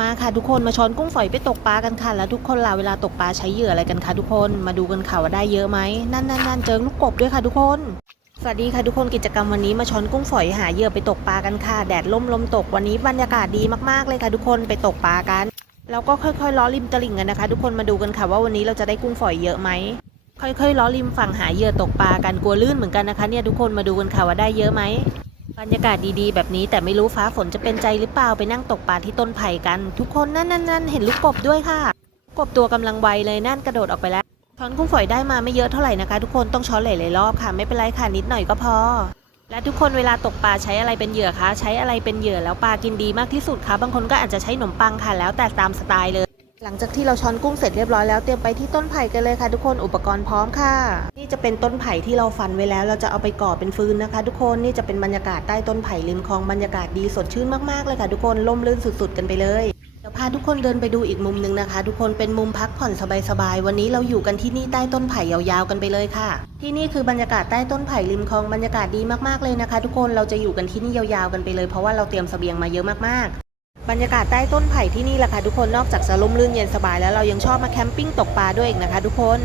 มาค่ะทุกคนมาช้อนกุ้งฝอยไปตกปลากันค่ะ แล้วทุกคนล่ะเวลาตกปลาใช้เหยื่ออะไรกันคะทุกคนมาดูกันค่ะว่าได้เยอะไหมนั่นนั่นนั่นเจอลูกกบด้วยค่ะทุกคน สวัสดีค่ะทุกคนกิจกรรมวันนี้มาช้อนกุ้งฝอยหาเหยื่อไปตกปลากันค่ะ แดดล่มลมตกวันนี้บรรยากาศดีมากๆเลยค่ะทุกคนไปตกปลากันแล้วก็ค่อยๆล้อริมตลิ่งกันนะคะ ทุกคนมาดูกันค่ะว่าวันนี้เราจะได้กุ้งฝอยเยอะไหมค่อยๆล้อริมฝั่งหาเหยื่อตกปลากันกลัวลื่นเหมือนกันนะคะเนี่ยทุกคนมาดูกันค่ะว่าได้เยอะไหม บรรยากาศดีๆ แบบนี้แต่ไม่รู้ฟ้าฝนจะเป็นใจหรือเปล่าไปนั่งตกปลาที่ต้นไผ่กัน ทุกคนนั่นนั่นนั่นเห็นลูกกบด้วยค่ะ กบตัวกำลังไวเลยนั่นกระโดดออกไปแล้ว ช้อนกุ้งฝอยได้มาไม่เยอะเท่าไหร่นะคะ ทุกคนต้องช้อนหลายๆรอบค่ะ ไม่เป็นไรค่ะนิดหน่อยก็พอ และทุกคนเวลาตกปลาใช้อะไรเป็นเหยื่อคะใช้อะไรเป็นเหยื่อแล้วปลากินดีมากที่สุดคะบางคนก็อาจจะใช้ขนมปังค่ะแล้วแต่ตามสไตล์เลย หลังจากที่เราช้อนกุ้งเสร็จเรียบร้อยแล้วเตรียมไปที่ต้นไผ่กันเลยค่ะทุกคนอุปกรณ์พร้อมค่ะ นี่จะเป็นต้นไผ่ที่เราฟันไว้แล้ว เราจะเอาไปก่อเป็นฟืนนะคะ ทุกคนนี่จะเป็นบรรยากาศใต้ต้นไผ่ริมคลองบรรยากาศดีสดชื่นมากๆเลยค่ะ ทุกคนล่มลื่นสุดๆ กันไปเลยเดี๋ยวพาทุกคนเดินไปดูอีกมุมหนึ่งนะคะ ทุกคนเป็นมุมพักผ่อนสบายๆวันนี้เราอยู่กันที่นี่ใต้ต้นไผ่ยาวๆกันไปเลยค่ะ ที่นี่คือบรรยากาศใต้ต้นไผ่ริมคลองบรรยากาศดีมากๆเลยนะคะ ทุกคนเราจะอยู่กันที่นี่ยาวๆกันไปเลยเพราะว่าเราเตรียมเสบียงมาเยอะมากๆ บรรยากาศใต้ต้นไผ่ที่นี่แหละค่ะทุกคนนอกจากจะล่มลื่นเย็นสบายแล้วเรายังชอบมาแคมปิ้งตกปลาด้วยอีกนะคะทุกคน